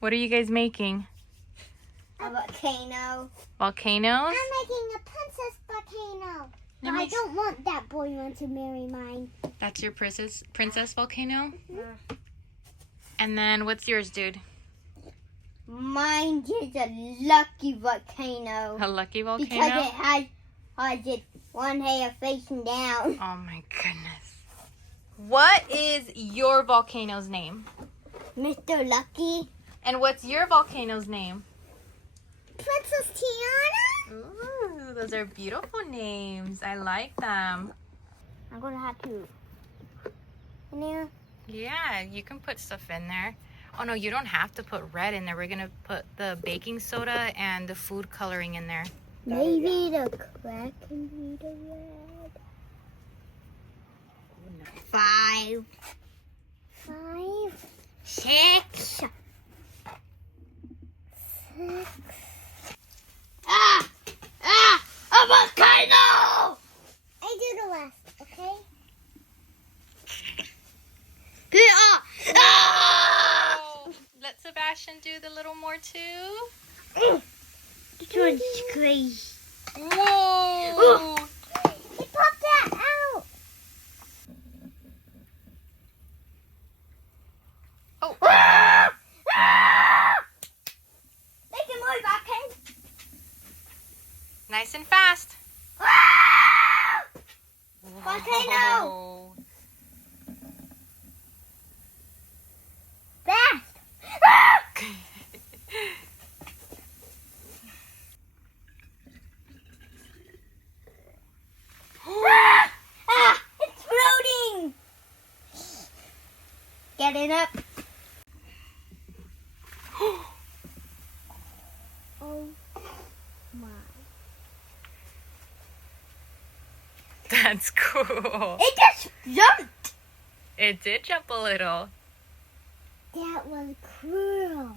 What are you guys making? A volcano. Volcanoes? I'm making a princess volcano. But I don't want that boy one to marry mine. That's your princess volcano? Mm-hmm. And then what's yours, dude? Mine is a lucky volcano. A lucky volcano? Because it has just one hair facing down. Oh my goodness. What is your volcano's name? Mr. Lucky. And what's your volcano's name? Princess Tiana. Ooh, those are beautiful names. I like them. I'm going to have to... In there? Yeah, you can put stuff in there. Oh no, you don't have to put red in there. We're going to put the baking soda and the food coloring in there. Maybe the crack can be the red. 5. 6. 6. A volcano! I do the last, okay? Oh, let Sebastian do the little more too. This one's crazy. Whoa! He popped that out. Oh. Make it more, volcano. Nice and fast. Volcano. Whoa. Fast. It's floating. Get it up. Oh my. That's cool. It just jumped. It did jump a little. That was cool.